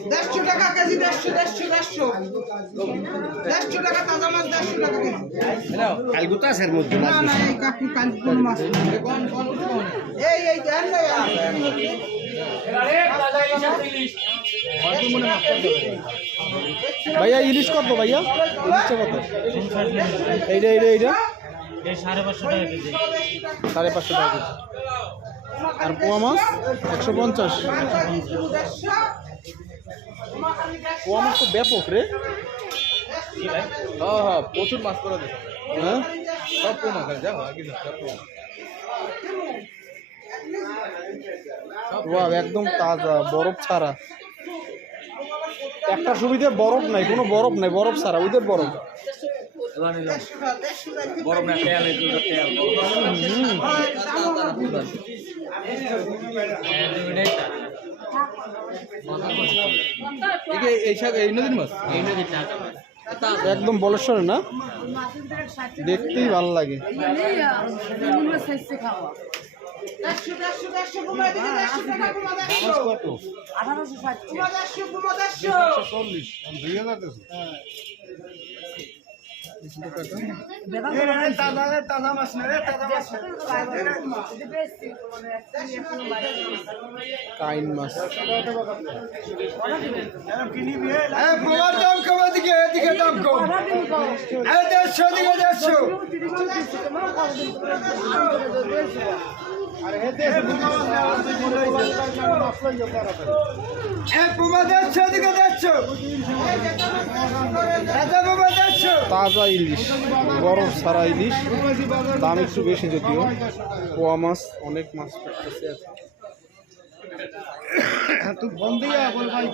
150 টাকা কেজি, 150 টাকা তাজা মাছ, 150 টাকা কেজি। কালগুতো আছে এর মধ্যে না না, এই কাকু কালকুন মাছ এই দেন না ভাইয়া ইলিশ কত ভাইয়া? ইলিশটা কত? এইটা 550 টাকা কেজি। 550 টাকা কেজি। আর পোয়া মাছ 150। পোয়া মাছ তো ব্যাপক রে। হ্যাঁ প্রচুর মাছ করে দেয়। হ্যাঁ সব পোনা খায় যাও আগে সব পোনা। ওয়াও, একদম তাজা, বরফ ছাড়া। একটা সুবিধে বরফ নাই, কোনো বরফ নাই, বরফ ছাড়া ওদের বরফ। বরফ না তেল তেল। এই নদীর মাছ, এই নদীটা একদম বলেশ্বরে না, দেখতেই ভালো লাগে। কত? 2000 কাইন মাছ। দাম কমা দিকে, এদিকে দাম কম। 150 দিকে 150। তাজা ইলিশ, বরফ ছাড়া ইলিশ, দাম একটু বেশি যদিও। পোয়া মাছ, অনেক মাছ পড়তেছে। তুই বন্দিয়া বল ভাই